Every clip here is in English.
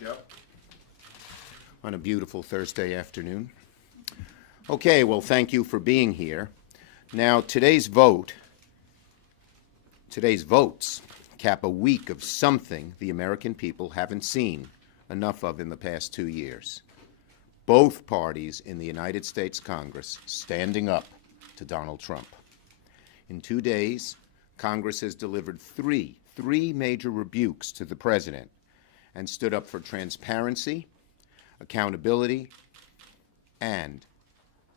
Joe. On a beautiful Thursday afternoon. Okay, well, thank you for being here. Now, today's votes cap a week of something the American people haven't seen enough of in the past 2 years. Both parties in the United States Congress standing up to Donald Trump. In 2 days, Congress has delivered three major rebukes to the president and stood up for transparency, accountability, and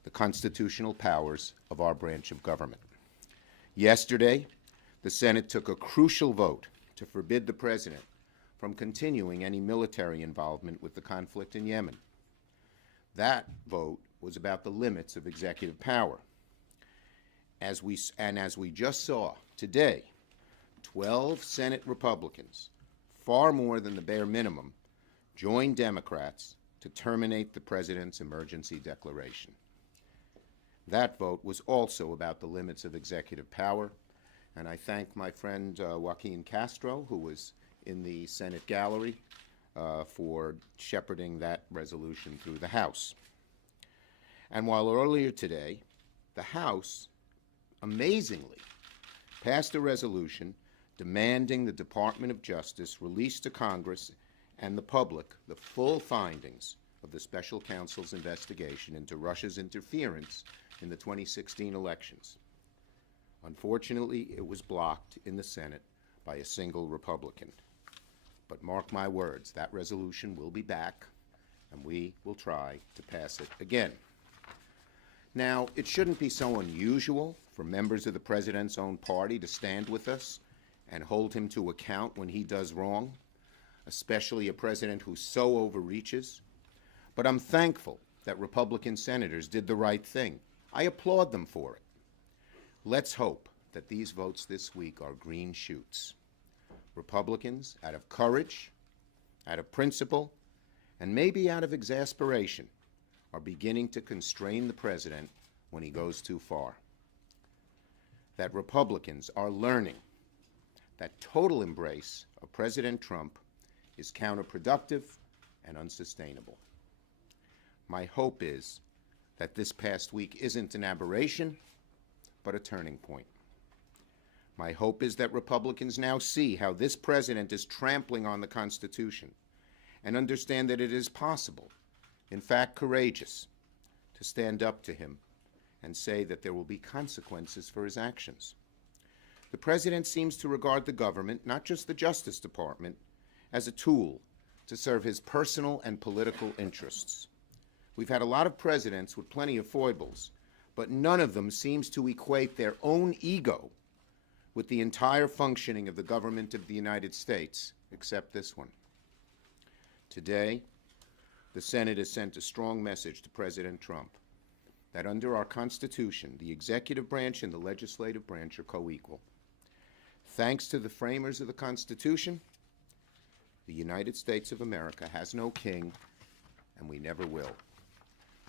the constitutional powers of our branch of government. Yesterday, the Senate took a crucial vote to forbid the president from continuing any military involvement with the conflict in Yemen. That vote was about the limits of executive power. As we just saw today, 12 Senate Republicans, far more than the bare minimum, joined Democrats to terminate the president's emergency declaration. That vote was also about the limits of executive power, and I thank my friend Joaquin Castro, who was in the Senate gallery, for shepherding that resolution through the House. And while earlier today, the House, amazingly, passed a resolution demanding the Department of Justice release to Congress and the public the full findings of the special counsel's investigation into Russia's interference in the 2016 elections. Unfortunately, it was blocked in the Senate by a single Republican. But mark my words, that resolution will be back, and we will try to pass it again. Now, it shouldn't be so unusual for members of the president's own party to stand with us and hold him to account when he does wrong, especially a president who so overreaches. But I'm thankful that Republican senators did the right thing. I applaud them for it. Let's hope that these votes this week are green shoots. Republicans, out of courage, out of principle, and maybe out of exasperation, are beginning to constrain the president when he goes too far. That Republicans are learning that total embrace of President Trump is counterproductive and unsustainable. My hope is that this past week isn't an aberration, but a turning point. My hope is that Republicans now see how this president is trampling on the Constitution and understand that it is possible, in fact courageous, to stand up to him and say that there will be consequences for his actions. The president seems to regard the government, not just the Justice Department, as a tool to serve his personal and political interests. We've had a lot of presidents with plenty of foibles, but none of them seems to equate their own ego with the entire functioning of the government of the United States, except this one. Today, the Senate has sent a strong message to President Trump that under our Constitution, the executive branch and the legislative branch are co-equal. Thanks to the framers of the Constitution, the United States of America has no king, and we never will.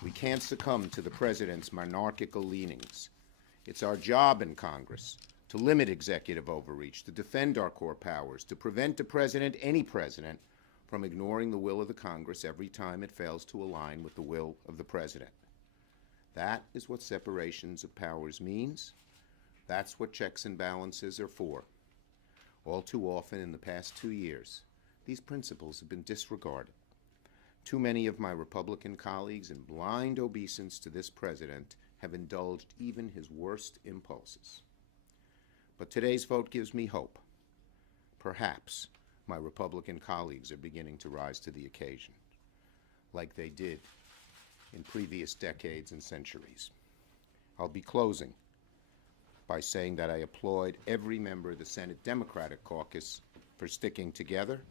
We can't succumb to the president's monarchical leanings. It's our job in Congress to limit executive overreach, to defend our core powers, to prevent a president, any president, from ignoring the will of the Congress every time it fails to align with the will of the president. That is what separations of powers means. That's what checks and balances are for. All too often in the past 2 years, these principles have been disregarded. Too many of my Republican colleagues, in blind obeisance to this president, have indulged even his worst impulses. But today's vote gives me hope. Perhaps my Republican colleagues are beginning to rise to the occasion, like they did in previous decades and centuries. I'll be closing by saying that I applaud every member of the Senate Democratic Caucus for sticking together.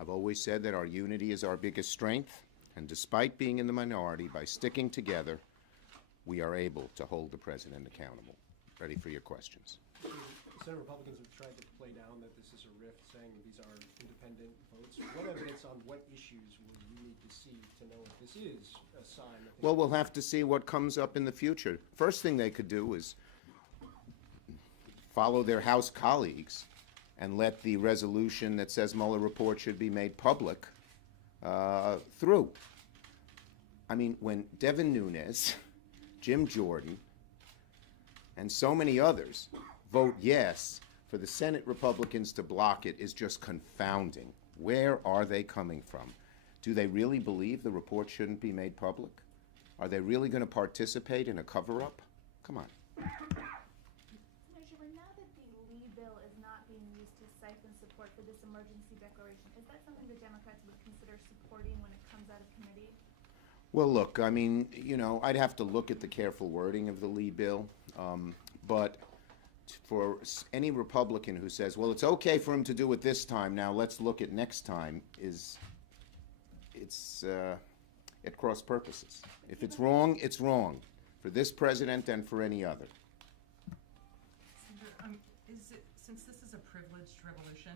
I've always said that our unity is our biggest strength, and despite being in the minority, by sticking together, we are able to hold the president accountable. Ready for your questions. Senate Republicans have tried to play down that this is a rift, saying these are independent votes. What evidence on what issues will you need to see to know if this is a sign that... Well, we'll have to see what comes up in the future. First thing they could do is follow their House colleagues and let the resolution that says Mueller report should be made public through. I mean, when Devin Nunes, Jim Jordan, and so many others vote yes for the Senate Republicans to block it is just confounding. Where are they coming from? Do they really believe the report shouldn't be made public? Are they really going to participate in a cover-up? Come on. Senator Schumer, now that the Lee bill is not being used to siphon support for this emergency declaration, is that something the Democrats would consider supporting when it comes out of committee? Well, look, I mean, I'd have to look at the careful wording of the Lee bill, but for any Republican who says, well, it's okay for him to do it this time, now let's look at next time, it's at cross purposes. If it's wrong, it's wrong for this president and for any other. Senator, since this is a privileged resolution,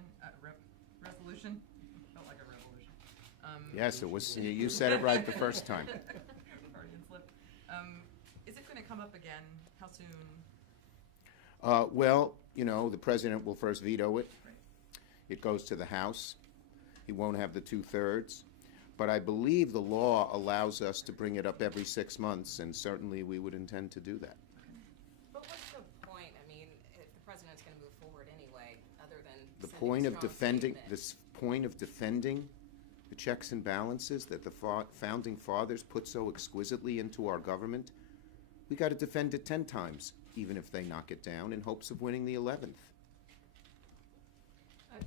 felt like a revolution. Yes, it was. You said it right the first time. Freudian slip. Is it going to come up again? How soon? Well, the president will first veto it. Right. It goes to the House. He won't have the 2/3. But I believe the law allows us to bring it up every 6 months, and certainly we would intend to do that. But what's the point? I mean, if the president's going to move forward anyway, other than The sending point a of strong defending statement. this point of defending the checks and balances that the founding fathers put so exquisitely into our government, we got to defend it 10 times, even if they knock it down, in hopes of winning the 11th.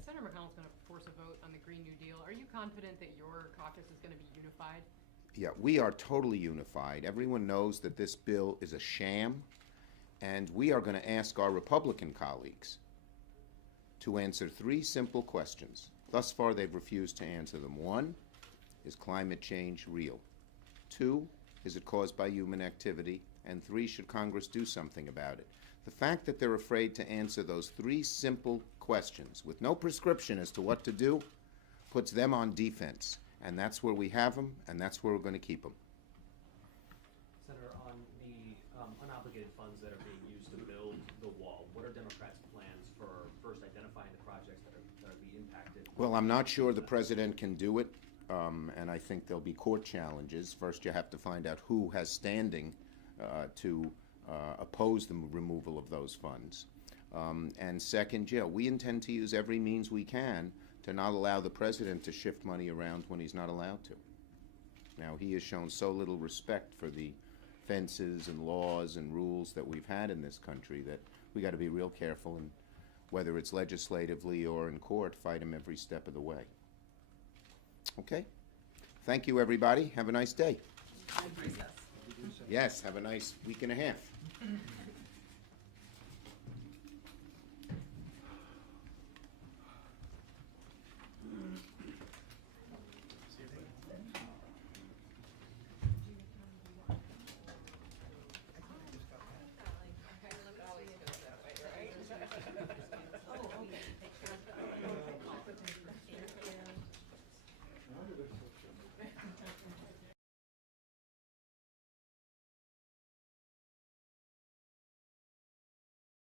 Senator McConnell's going to force a vote on the Green New Deal. Are you confident that your caucus is going to be unified? Yeah, we are totally unified. Everyone knows that this bill is a sham, and we are going to ask our Republican colleagues to answer 3 simple questions. Thus far, they've refused to answer them. 1, is climate change real? 2, is it caused by human activity? And 3, should Congress do something about it? The fact that they're afraid to answer those 3 simple questions with no prescription as to what to do puts them on defense. And that's where we have them, and that's where we're going to keep them. Senator, on the unobligated funds that are being used to build the wall, what are Democrats' plans for first identifying the projects that are being impacted? Well, I'm not sure the president can do it, and I think there'll be court challenges. First, you have to find out who has standing to oppose the removal of those funds. And second, we intend to use every means we can to not allow the president to shift money around when he's not allowed to. Now, he has shown so little respect for the fences and laws and rules that we've had in this country that we got to be real careful, and whether it's legislatively or in court, fight him every step of the way. Okay? Thank you, everybody. Have a nice day. Recess. Yes, have a nice week and a half.